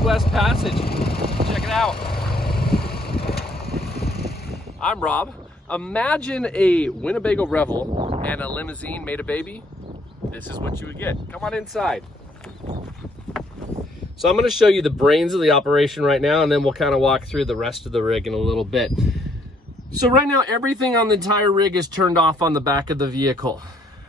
Midwest Passage. Check it out. I'm Rob. Imagine a Winnebago Revel and a limousine made a baby. This is what you would get. Come on inside. So I'm going to show you the brains of the operation right now, and then we'll kind of walk through the rest of the rig in a little bit. So right now, everything on the entire rig is turned off on the back of the vehicle.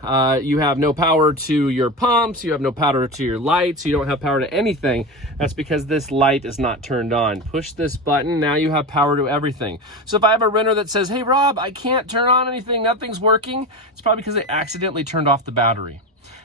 You have no power to your pumps, you have no power to your lights, you don't have power to anything. That's because this light is not turned on. Push this button, now you have power to everything. So if I have a renter that says, hey Rob, I can't turn on anything, nothing's working, it's probably because they accidentally turned off the battery.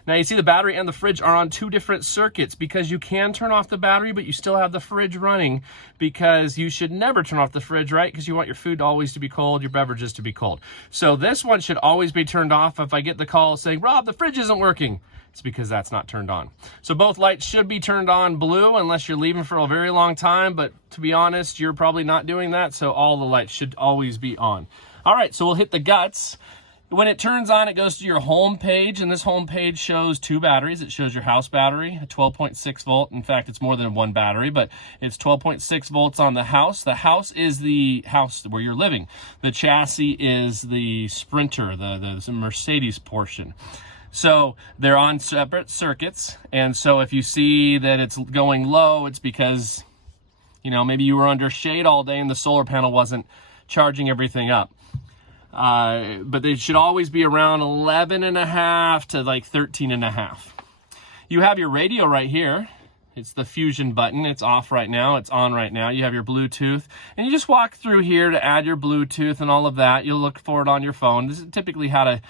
Now you see the battery and the fridge are on two different circuits because you can turn off the battery, but you still have the fridge running, because you should never turn off the fridge, right? Because you want your food always to be cold, your beverages to be cold. So this one should always be turned off. If I get the call saying, Rob, the fridge isn't working, it's because that's not turned on. So both lights should be turned on blue unless you're leaving for a very long time, but to be honest, you're probably not doing that, so all the lights should always be on. All right, so we'll hit the guts. When it turns on, it goes to your home page, and this home page shows two batteries. It shows your house battery, a 12.6 volt. In fact, it's more than one battery, but it's 12.6 volts on the house. The house is the house where you're living. The chassis is the Sprinter, the Mercedes portion. So they're on separate circuits, and so if you see that it's going low, it's because, you know, maybe you were under shade all day and the solar panel wasn't charging everything up. But they should always be around 11.5 to like 13.5. You have your radio right here. It's the fusion button. It's off right now. It's on right now. You have your Bluetooth, and you just walk through here to add your Bluetooth and all of that. You'll look for it on your phone. This is typically how to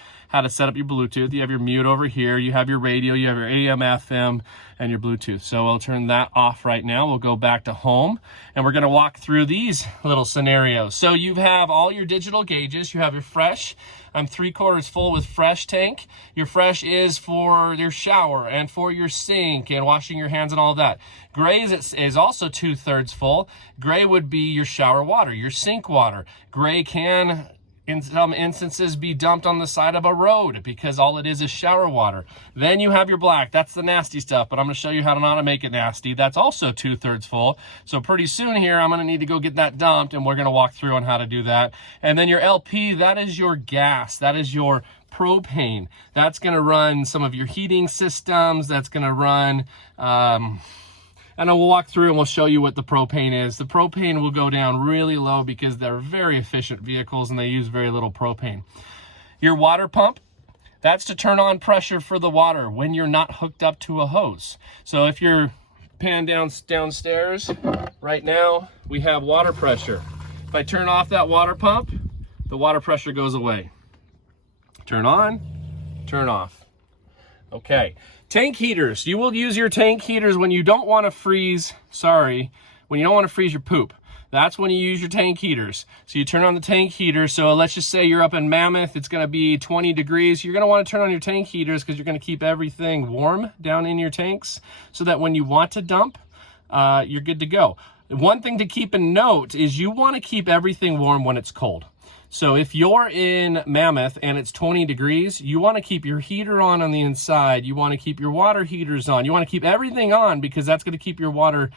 set up your Bluetooth. You have your mute over here. You have your radio. You have your AM, FM, and your Bluetooth. So we'll turn that off right now. We'll go back to home, and we're going to walk through these little scenarios. So you have all your digital gauges. You have your fresh. I'm 3/4 full with fresh tank. Your fresh is for your shower and for your sink and washing your hands and all of that. Gray is also 2/3 full. Gray would be your shower water, your sink water. Gray can, in some instances, be dumped on the side of a road because all it is shower water. Then you have your black. That's the nasty stuff, but I'm going to show you how to not make it nasty. That's also 2/3 full. So pretty soon here, I'm going to need to go get that dumped, and we're going to walk through on how to do that. And then your LP, that is your gas. That is your propane. That's going to run some of your heating systems. That's going to run... and we'll walk through and we'll show you what the propane is. The propane will go down really low because they're very efficient vehicles and they use very little propane. Your water pump, that's to turn on pressure for the water when you're not hooked up to a hose. So if you're panned downstairs, right now we have water pressure. If I turn off that water pump, the water pressure goes away. Turn on, turn off. Okay. Tank heaters. You will use your tank heaters when you don't want to freeze, when you don't want to freeze your poop. That's when you use your tank heaters. So you turn on the tank heater. So let's just say you're up in Mammoth, it's going to be 20 degrees. You're going to want to turn on your tank heaters because you're going to keep everything warm down in your tanks so that when you want to dump, you're good to go. One thing to keep in note is you want to keep everything warm when it's cold. So if you're in Mammoth and it's 20 degrees, you want to keep your heater on the inside. You want to keep your water heaters on. You want to keep everything on because that's going to keep your water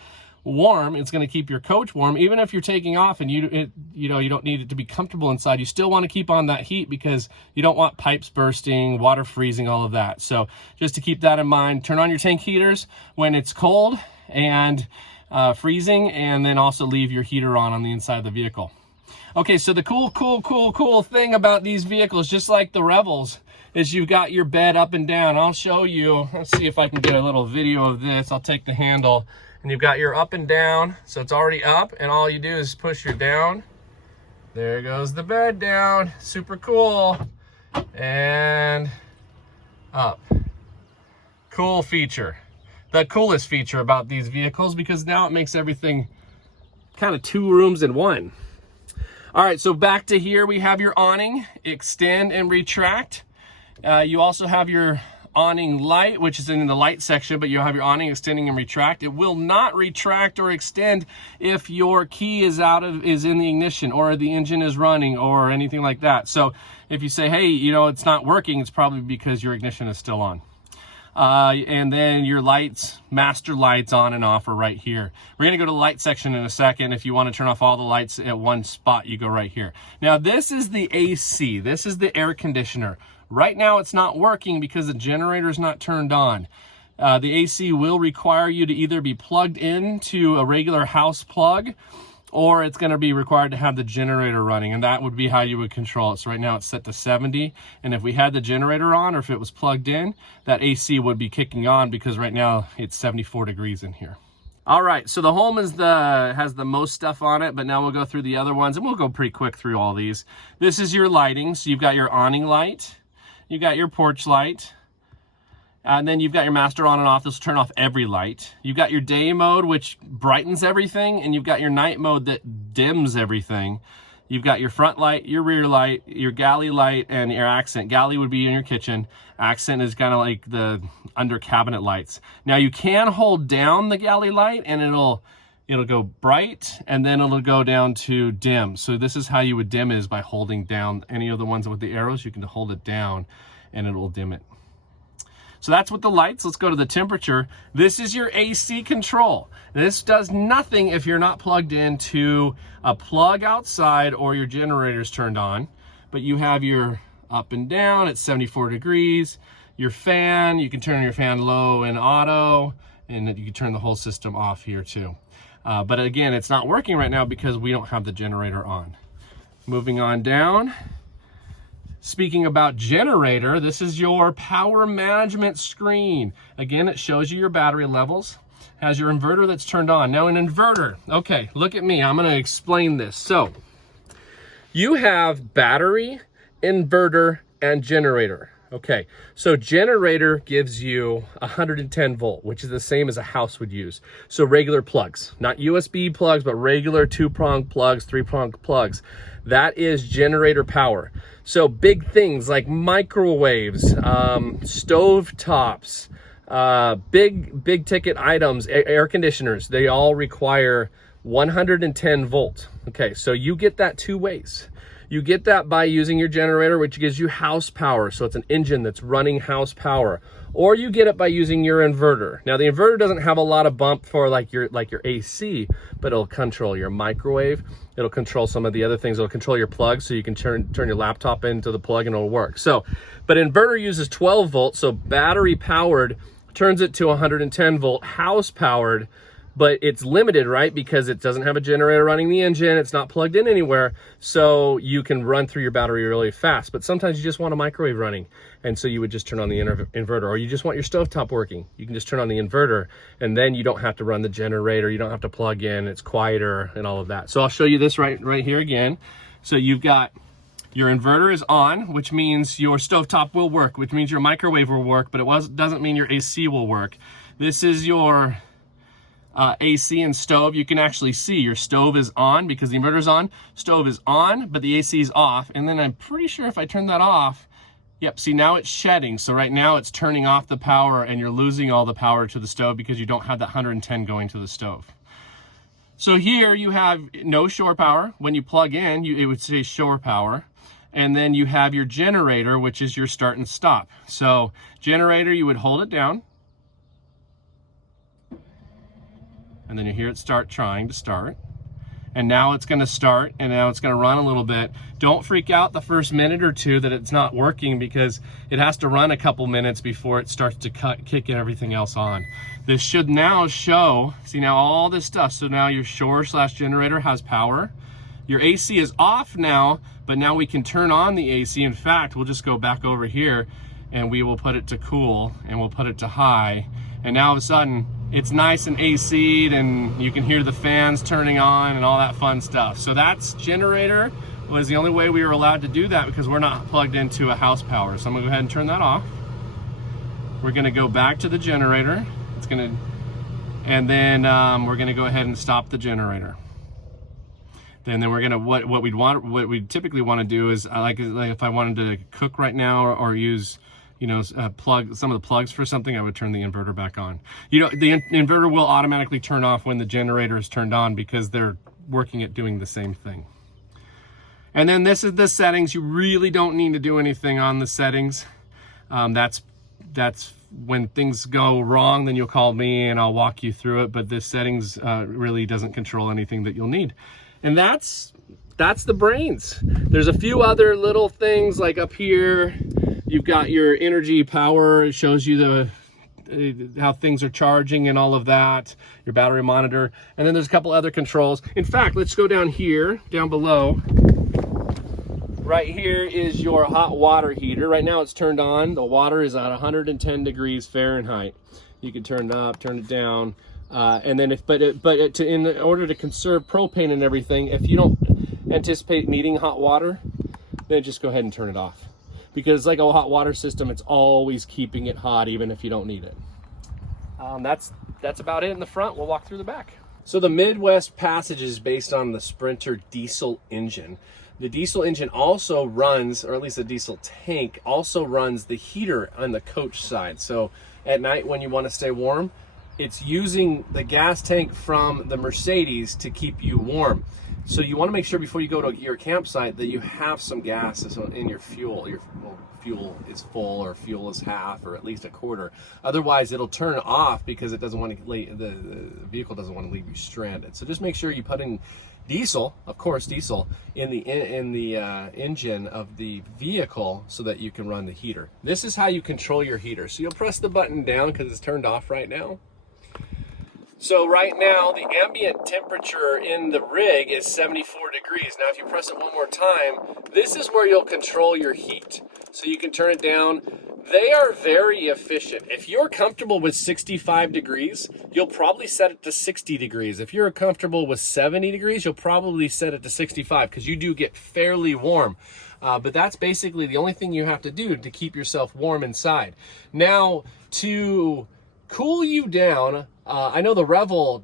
warm. It's going to keep your coach warm. Even if you're taking off and you don't need it to be comfortable inside, you still want to keep on that heat because you don't want pipes bursting, water freezing, all of that. So just to keep that in mind, turn on your tank heaters when it's cold and freezing, and then also leave your heater on the inside of the vehicle. Okay, so the cool thing about these vehicles, just like the Revels, is you've got your bed up and down. I'll show you. Let's see if I can get a little video of this. I'll take the handle, and you've got your up and down. So it's already up, and all you do is push your down. There goes the bed down. Super cool. And up. Cool feature. The coolest feature about these vehicles, because now it makes everything kind of two rooms in one. All right, so back to here, we have your awning, extend and retract. You also have your awning light, which is in the light section, but you'll have your awning extending and retract. It will not retract or extend if your key is in the ignition or the engine is running or anything like that. So if you say, hey, it's not working, it's probably because your ignition is still on. And then your lights, master lights on and off are right here. We're gonna go to the light section in a second. If you wanna turn off all the lights at one spot, you go right here. Now this is the AC, this is the air conditioner. Right now it's not working because the generator is not turned on. The AC will require you to either be plugged into a regular house plug, or it's going to be required to have the generator running, and that would be how you would control it. So right now it's set to 70, and if we had the generator on, or if it was plugged in, that AC would be kicking on, because right now it's 74 degrees in here. All right, so the home has the most stuff on it, but now we'll go through the other ones, and we'll go pretty quick through all these. This is your lighting. So you've got your awning light, you've got your porch light, and then you've got your master on and off. This will turn off every light. You've got your day mode, which brightens everything, and you've got your night mode that dims everything. You've got your front light, your rear light, your galley light, and your accent. Galley would be in your kitchen. Accent is kind of like the under cabinet lights. Now you can hold down the galley light and it'll go bright, and then it'll go down to dim. So this is how you would dim, is by holding down any of the ones with the arrows. You can hold it down and it will dim it. So that's with the lights. Let's go to the temperature. This is your AC control. This does nothing if you're not plugged into a plug outside or your generator's turned on, but you have your up and down at 74 degrees. Your fan, you can turn your fan low and auto, and you can turn the whole system off here too. But again, it's not working right now because we don't have the generator on. Moving on down. Speaking about generator, this is your power management screen. Again, it shows you your battery levels, has your inverter that's turned on. Now an inverter, okay, look at me, I'm gonna explain this. So, you have battery, inverter, and generator. Okay, so generator gives you 110 volt, which is the same as a house would use. So regular plugs, not USB plugs, but regular 2-prong plugs, 3-prong plugs. That is generator power. So big things like microwaves, stove tops, big ticket items, air conditioners, they all require 110 volt. Okay, so you get that two ways. You get that by using your generator, which gives you house power. So it's an engine that's running house power. Or you get it by using your inverter. Now the inverter doesn't have a lot of bump for like your AC, but it'll control your microwave. It'll control some of the other things. It'll control your plug, so you can turn your laptop into the plug and it'll work. So, but inverter uses 12 volts, so battery powered turns it to 110 volt, house powered, but it's limited, right? Because it doesn't have a generator running the engine, it's not plugged in anywhere, so you can run through your battery really fast. But sometimes you just want a microwave running, and so you would just turn on the inverter. Or you just want your stovetop working, you can just turn on the inverter, and then you don't have to run the generator, you don't have to plug in, it's quieter and all of that. So I'll show you this right here again. So you've got your inverter is on, which means your stovetop will work, which means your microwave will work, but it doesn't mean your AC will work. This is your AC and stove. You can actually see your stove is on because the inverter's on, stove is on, but the AC is off. And then I'm pretty sure if I turn that off, yep, see now it's shedding. So right now it's turning off the power and you're losing all the power to the stove because you don't have that 110 going to the stove. So here you have no shore power. When you plug in, it would say shore power. And then you have your generator, which is your start and stop. So generator, you would hold it down. And then you hear it trying to start. And now it's gonna start, and now it's gonna run a little bit. Don't freak out the first minute or two that it's not working, because it has to run a couple minutes before it starts to kick everything else on. This should now show, see now all this stuff. So now your shore/generator has power. Your AC is off now, but now we can turn on the AC. In fact, we'll just go back over here and we will put it to cool and we'll put it to high. And now all of a sudden, it's nice and AC'd and you can hear the fans turning on and all that fun stuff. So that's generator was the only way we were allowed to do that because we're not plugged into a house power. So I'm gonna go ahead and turn that off. We're gonna go back to the generator. And then we're gonna go ahead and stop the generator. And then we're gonna, what we typically wanna do is, like if I wanted to cook right now or use, you know, plug some of the plugs for something, I would turn the inverter back on. You know, the inverter will automatically turn off when the generator is turned on because they're working at doing the same thing. And then this is the settings. You really don't need to do anything on the settings. That's that's when things go wrong, then you'll call me and I'll walk you through it. But this settings really doesn't control anything that you'll need. And that's the brains. There's a few other little things, like up here, you've got your energy power. It shows you how things are charging and all of that, your battery monitor. And then there's a couple other controls. In fact, let's go down here, down below. Right here is your hot water heater. Right now it's turned on. The water is at 110 degrees Fahrenheit. You can turn it up, turn it down. And then in order to conserve propane and everything, if you don't anticipate needing hot water, then just go ahead and turn it off. Because it's like a hot water system, it's always keeping it hot even if you don't need it. That's about it in the front. We'll walk through the back. So the Midwest Passage is based on the Sprinter diesel engine. The diesel engine also runs, or at least the diesel tank also runs the heater on the coach side. So at night when you want to stay warm, it's using the gas tank from the Mercedes to keep you warm. So you want to make sure before you go to your campsite that you have some gas in your fuel. Your fuel is full, or fuel is half, or at least a quarter. Otherwise, it'll turn off because it doesn't want to. The vehicle doesn't want to leave you stranded. So just make sure you put in diesel, of course, diesel in the engine of the vehicle so that you can run the heater. This is how you control your heater. So you'll press the button down because it's turned off right now. So right now, the ambient temperature in the rig is 74 degrees. Now, if you press it one more time, this is where you'll control your heat. So you can turn it down. They are very efficient. If you're comfortable with 65 degrees, you'll probably set it to 60 degrees. If you're comfortable with 70 degrees, you'll probably set it to 65 because you do get fairly warm. But that's basically the only thing you have to do to keep yourself warm inside. Now, to cool you down, I know the Revel,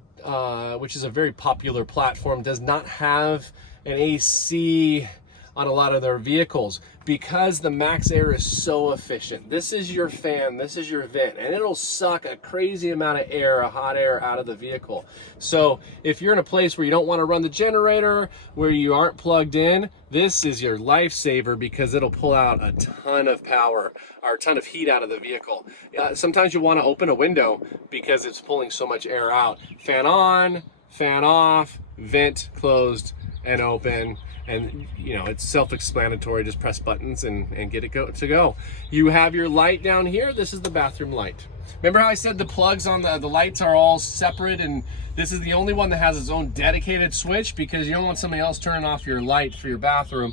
which is a very popular platform, does not have an AC on a lot of their vehicles because the Max Air is so efficient. This is your fan, this is your vent, and it'll suck a crazy amount of air, hot air out of the vehicle. So if you're in a place where you don't want to run the generator, where you aren't plugged in, this is your lifesaver because it'll pull out a ton of power or a ton of heat out of the vehicle. Sometimes you want to open a window because it's pulling so much air out. Fan on, fan off, vent closed and open. And you know, it's self-explanatory. Just press buttons and get it to go. You have your light down here. This is the bathroom light. Remember how I said the plugs on the lights are all separate, and this is the only one that has its own dedicated switch because you don't want somebody else turning off your light for your bathroom.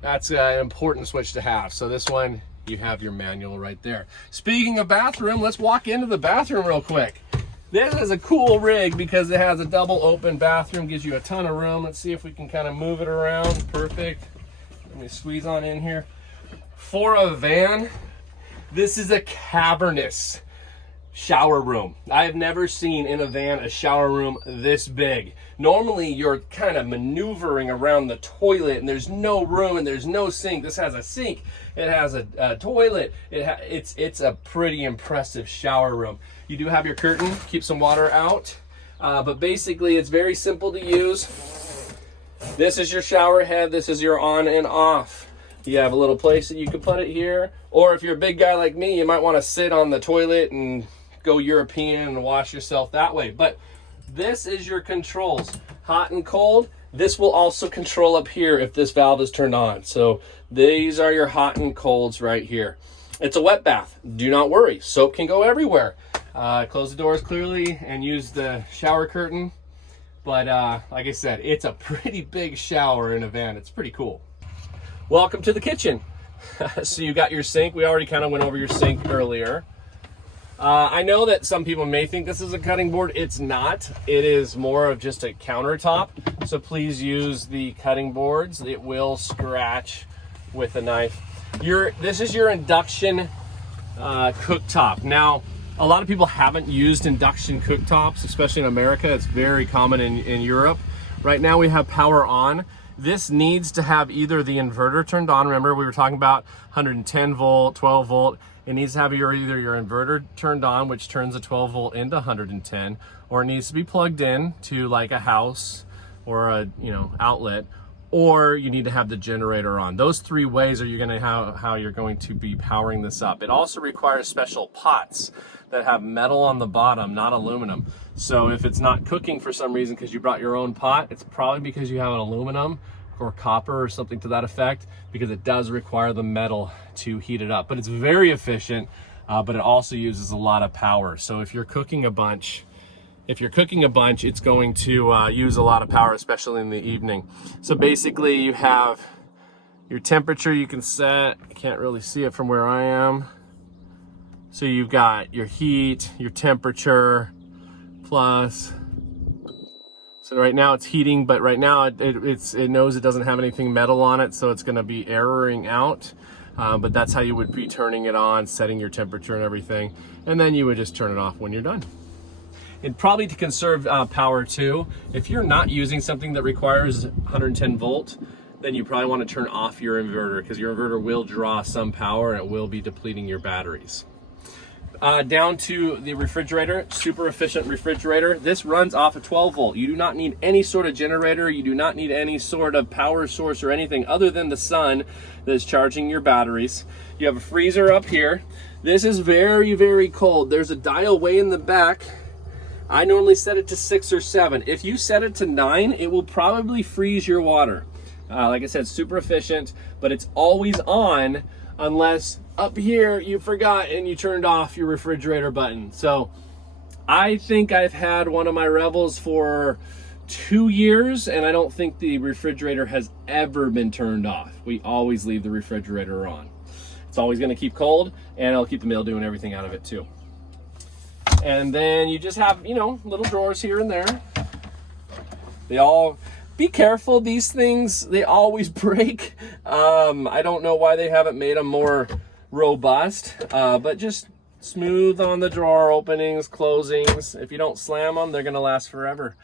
That's an important switch to have. So this one, you have your manual right there. Speaking of bathroom, let's walk into the bathroom real quick. This is a cool rig because it has a double open bathroom, gives you a ton of room. Let's see if we can kind of move it around. Perfect. Let me squeeze on in here. For a van, this is a cavernous shower room. I have never seen in a van a shower room this big. Normally you're kind of maneuvering around the toilet and there's no room and there's no sink. This has a sink, it has a toilet, it's a pretty impressive shower room. You do have your curtain, keep some water out, but basically it's very simple to use. This is your shower head, this is your on and off. You have a little place that you can put it here, or if you're a big guy like me, you might want to sit on the toilet and go European and wash yourself that way. But this is your controls, hot and cold. This will also control up here if this valve is turned on. So these are your hot and colds right here. It's a wet bath. Do not worry. Soap can go everywhere. Close the doors clearly and use the shower curtain. But like I said, it's a pretty big shower in a van. It's pretty cool. Welcome to the kitchen. So you got your sink. We already kind of went over your sink earlier. I know that some people may think this is a cutting board. It's not. It is more of just a countertop. So please use the cutting boards. It will scratch with a knife. This is your induction cooktop. Now, a lot of people haven't used induction cooktops, especially in America. It's very common in Europe. Right now we have power on. This needs to have either the inverter turned on. Remember, we were talking about 110 volt, 12 volt. It needs to have either your inverter turned on, which turns a 12 volt into 110, or it needs to be plugged in to like a house or a outlet, or you need to have the generator on. Those three ways are how you're going to be powering this up. It also requires special pots that have metal on the bottom, not aluminum. So if it's not cooking for some reason because you brought your own pot, it's probably because you have an aluminum or copper or something to that effect, because it does require the metal to heat it up. But it's very efficient, but it also uses a lot of power. So if you're cooking a bunch, it's going to use a lot of power, especially in the evening. So basically you have your temperature you can set. I can't really see it from where I am. So you've got your heat, your temperature, plus, so right now it's heating, but right now it knows it doesn't have anything metal on it, so it's gonna be erroring out. But that's how you would be turning it on, setting your temperature and everything. And then you would just turn it off when you're done. And probably to conserve power too, if you're not using something that requires 110 volt, then you probably want to turn off your inverter, because your inverter will draw some power and it will be depleting your batteries. Down to the refrigerator, super efficient refrigerator. This runs off a 12 volt. You do not need any sort of generator. You do not need any sort of power source or anything other than the sun that is charging your batteries. You have a freezer up here. This is very, very cold. There's a dial way in the back. I normally set it to 6 or 7. If you set it to 9, it will probably freeze your water. Like I said, super efficient, but it's always on unless up here you forgot and you turned off your refrigerator button. So I think I've had one of my Revels for 2 years, and I don't think the refrigerator has ever been turned off. We always leave the refrigerator on. It's always going to keep cold, and it'll keep the mildew and everything out of it too. And then you just have, you know, little drawers here and there. They all, be careful, these things, they always break. I don't know why they haven't made them more robust, but just smooth on the drawer openings, closings. If you don't slam them, they're gonna last forever.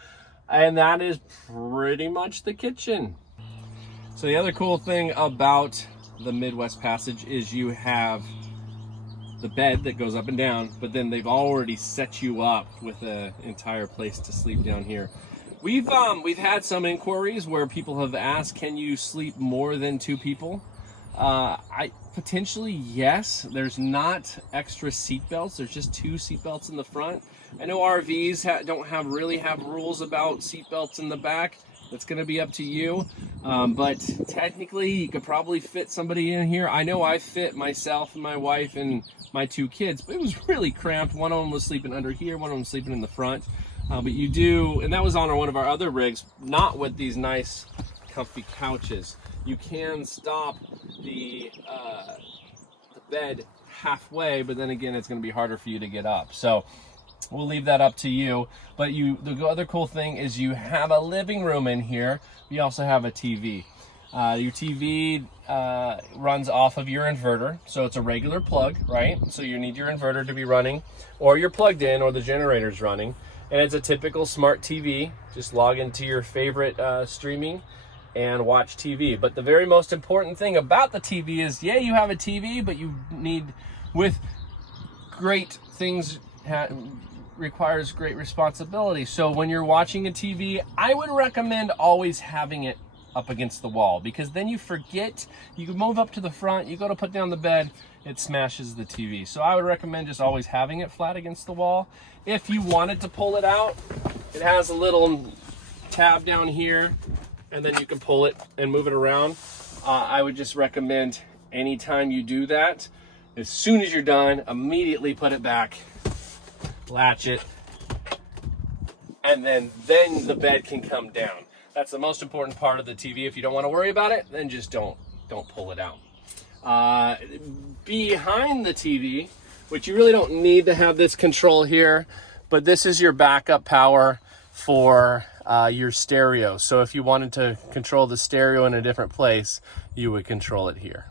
And that is pretty much the kitchen. So the other cool thing about the Midwest Passage is you have the bed that goes up and down, but then they've already set you up with an entire place to sleep down here. We've had some inquiries where people have asked, can you sleep more than 2 people? Potentially yes. There's not extra seat belts. There's just 2 seat belts in the front. I know RVs don't really have rules about seat belts in the back. That's going to be up to you. But technically, you could probably fit somebody in here. I know I fit myself and my wife and my 2 kids, but it was really cramped. One of them was sleeping under here. One of them was sleeping in the front. But you do, and that was on one of our other rigs, not with these nice, comfy couches. You can stop the bed halfway, but then again, it's going to be harder for you to get up. So we'll leave that up to you. But the other cool thing is you have a living room in here. We also have a TV. Your TV runs off of your inverter, so it's a regular plug, right? So you need your inverter to be running, or you're plugged in, or the generator's running. And it's a typical smart TV. Just log into your favorite streaming and watch TV. But the very most important thing about the TV is, yeah, you have a TV, but you need, with great things, requires great responsibility. So when you're watching a TV, I would recommend always having it up against the wall, because then you forget, you can move up to the front, you go to put down the bed, it smashes the TV. So I would recommend just always having it flat against the wall. If you wanted to pull it out, it has a little tab down here, and then you can pull it and move it around. I would just recommend anytime you do that, as soon as you're done, immediately put it back, latch it, and then the bed can come down. That's the most important part of the TV. If you don't want to worry about it, then just don't pull it out. Behind the TV, which you really don't need to have this control here, but this is your backup power for your stereo. So if you wanted to control the stereo in a different place, you would control it here.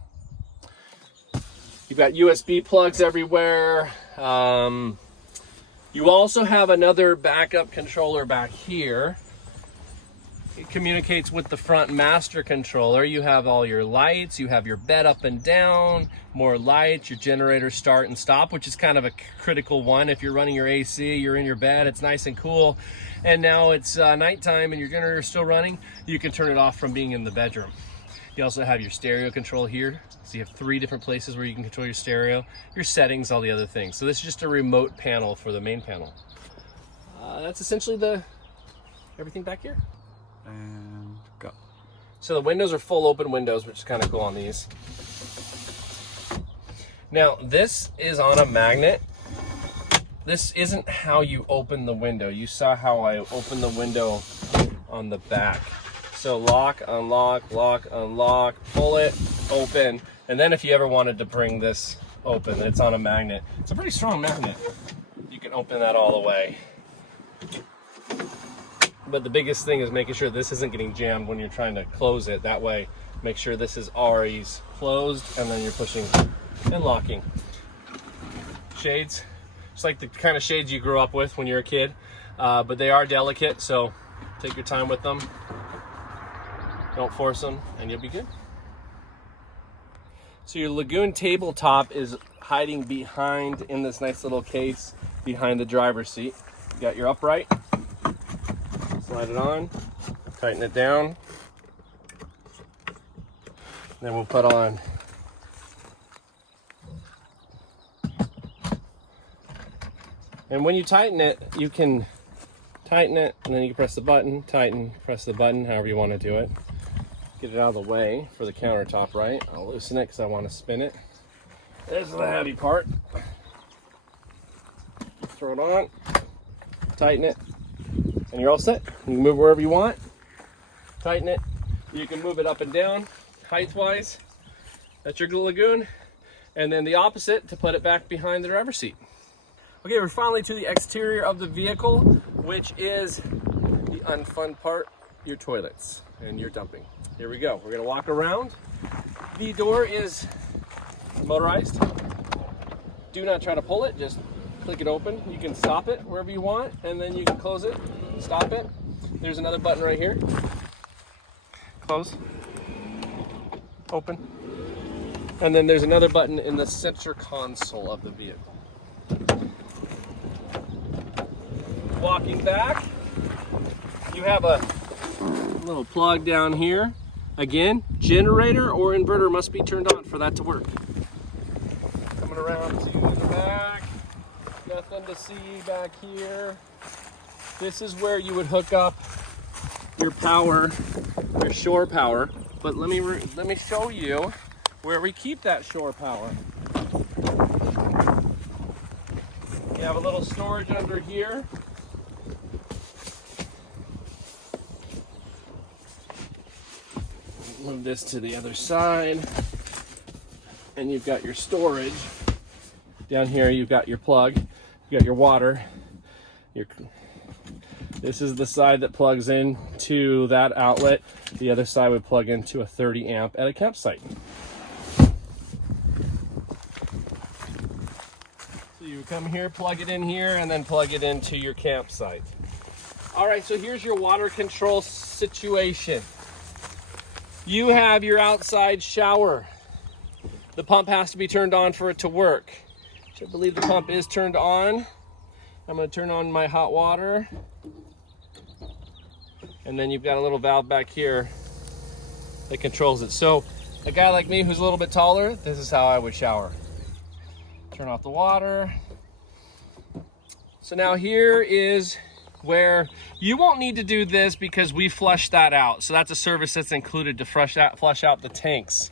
You've got USB plugs everywhere. You also have another backup controller back here. It communicates with the front master controller. You have all your lights, you have your bed up and down, more lights, your generator start and stop, which is kind of a critical one. If you're running your AC, you're in your bed, it's nice and cool, and now it's nighttime and your generator is still running, you can turn it off from being in the bedroom. You also have your stereo control here. So you have 3 different places where you can control your stereo, your settings, all the other things. So this is just a remote panel for the main panel. That's essentially everything back here. And go. So the windows are full open windows, which is kind of cool on these. Now this is on a magnet. This isn't how you open the window. You saw how I opened the window on the back. So lock, unlock, pull it, open. And then if you ever wanted to bring this open, it's on a magnet. It's a pretty strong magnet. You can open that all the way. But the biggest thing is making sure this isn't getting jammed when you're trying to close it. That way, make sure this is already closed, and then you're pushing and locking. Shades, it's like the kind of shades you grew up with when you're a kid, but they are delicate, so take your time with them. Don't force them, and you'll be good. So your Lagun tabletop is hiding behind, in this nice little case, behind the driver's seat. You got your upright. Slide it on, tighten it down. Then we'll put on and when you tighten it, you can tighten it, and then you can press the button, tighten, press the button, however you want to do it. Get it out of the way for the countertop, right? I'll loosen it because I want to spin it. There's the heavy part. Throw it on, tighten it, and you're all set. You can move wherever you want, tighten it. You can move it up and down, height-wise. That's your Lagun. And then the opposite to put it back behind the driver's seat. Okay, we're finally to the exterior of the vehicle, which is the unfun part, your toilets and your dumping. Here we go. We're gonna walk around. The door is motorized. Do not try to pull it, just click it open. You can stop it wherever you want, and then you can close it, stop it. There's another button right here. Close, open. And then there's another button in the center console of the vehicle. Walking back, you have a little plug down here. Again, generator or inverter must be turned on for that to work. Coming around to the back, nothing to see back here. This is where you would hook up your power, your shore power. But let me show you where we keep that shore power. You have a little storage under here. Move this to the other side, and you've got your storage. Down here you've got your plug, you got your water. This is the side that plugs in to that outlet. The other side would plug into a 30 amp at a campsite. So you would come here, plug it in here, and then plug it into your campsite. All right, so here's your water control situation. You have your outside shower. The pump has to be turned on for it to work. I believe the pump is turned on. I'm going to turn on my hot water. And then you've got a little valve back here that controls it. So a guy like me who's a little bit taller, this is how I would shower. Turn off the water. So now here is where you won't need to do this because we flushed that out. So that's a service that's included to flush out the tanks.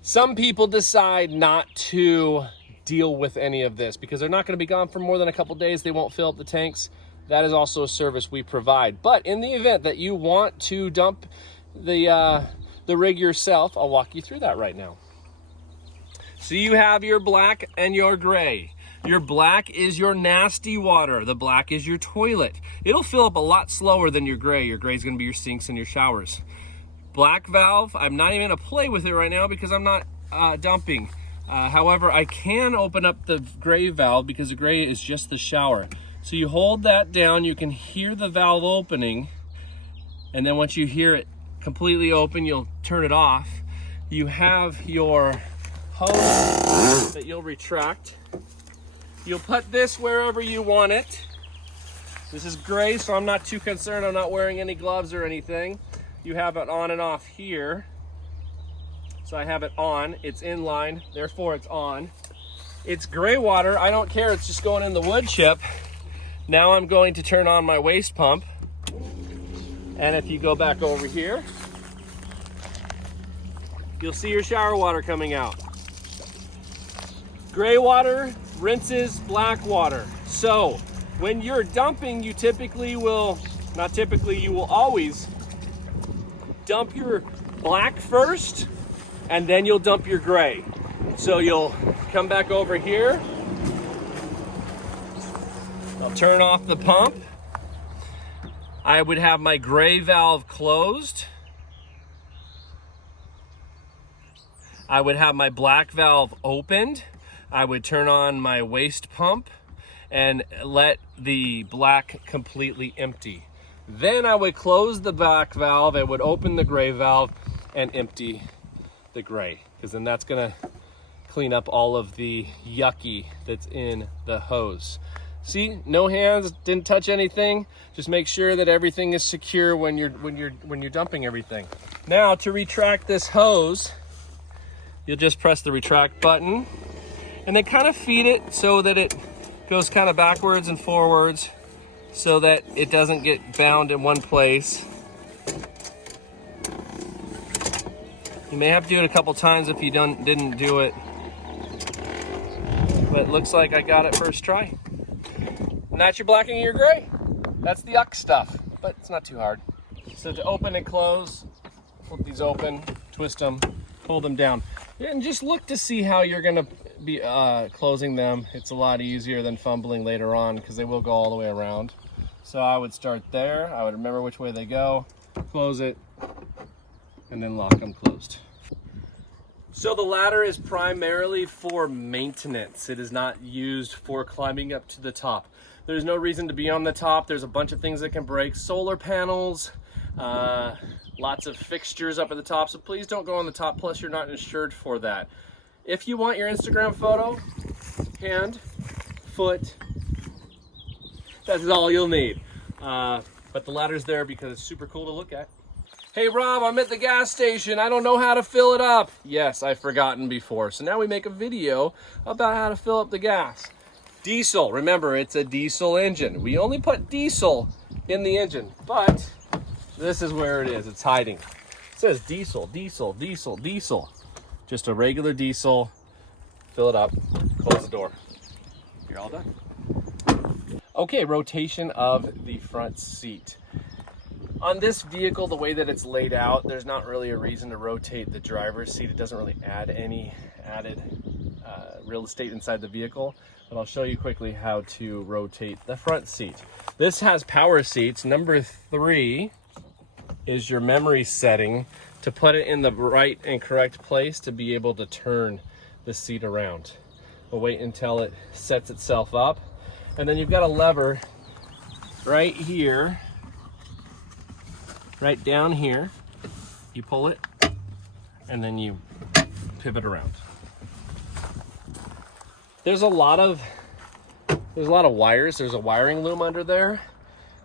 Some people decide not to deal with any of this because they're not going to be gone for more than a couple days. They won't fill up the tanks. That is also a service we provide. But in the event that you want to dump the rig yourself, I'll walk you through that right now. So you have your black and your gray. Your black is your nasty water. The black is your toilet. It'll fill up a lot slower than your gray. Your gray is going to be your sinks and your showers. Black valve, I'm not even going to play with it right now because I'm not dumping. However, I can open up the gray valve because the gray is just the shower. So you hold that down, you can hear the valve opening, And then once you hear it completely open, you'll turn it off. You have your hose that you'll retract. You'll put this wherever you want it. This is gray, so I'm not too concerned. I'm not wearing any gloves or anything. You have it on and off here. So I have it on, it's in line, therefore it's on. It's gray water, I don't care, it's just going in the wood chip. Now I'm going to turn on my waste pump. And if you go back over here, you'll see your shower water coming out. Gray water rinses black water. So when you're dumping, you typically will, not typically, you will always dump your black first, and then you'll dump your gray. So you'll come back over here. I'll turn off the pump. I would have my gray valve closed. I would have my black valve opened. I would turn on my waste pump and let the black completely empty. Then I would close the black valve, I would open the gray valve and empty the gray, because then that's gonna clean up all of the yucky that's in the hose. See, no hands, didn't touch anything. Just make sure that everything is secure when you're dumping everything. Now to retract this hose, you'll just press the retract button and then kind of feed it so that it goes kind of backwards and forwards so that it doesn't get bound in one place. You may have to do it a couple times if you didn't do it, but it looks like I got it first try. And that's your blacking and your gray. That's the yuck stuff, but it's not too hard. So to open and close, flip these open, twist them, pull them down. And just look to see how you're gonna be closing them. It's a lot easier than fumbling later on because they will go all the way around. So I would start there. I would remember which way they go, close it, and then lock them closed. So the ladder is primarily for maintenance. It is not used for climbing up to the top. There's no reason to be on the top. There's a bunch of things that can break. Solar panels, lots of fixtures up at the top. So please don't go on the top, plus you're not insured for that. If you want your Instagram photo, hand, foot, that's all you'll need. But the ladder's there because it's super cool to look at. Hey Rob, I'm at the gas station. I don't know how to fill it up. Yes, I've forgotten before. So now we make a video about how to fill up the gas. Diesel, remember it's a diesel engine. We only put diesel in the engine, but this is where it is, it's hiding. It says diesel, diesel, diesel, diesel. Just a regular diesel, fill it up, close the door. You're all done. Okay, rotation of the front seat. On this vehicle, the way that it's laid out, there's not really a reason to rotate the driver's seat. It doesn't really add any added real estate inside the vehicle, but I'll show you quickly how to rotate the front seat. This has power seats. Number 3 is your memory setting to put it in the right and correct place to be able to turn the seat around. We'll wait until it sets itself up. And then you've got a lever right here, right down here. You pull it and then you pivot around. There's a lot of wires. There's a wiring loom under there.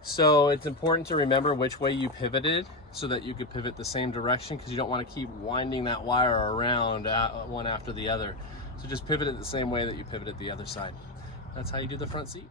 So it's important to remember which way you pivoted so that you could pivot the same direction, because you don't want to keep winding that wire around one after the other. So just pivot it the same way that you pivoted the other side. That's how you do the front seat.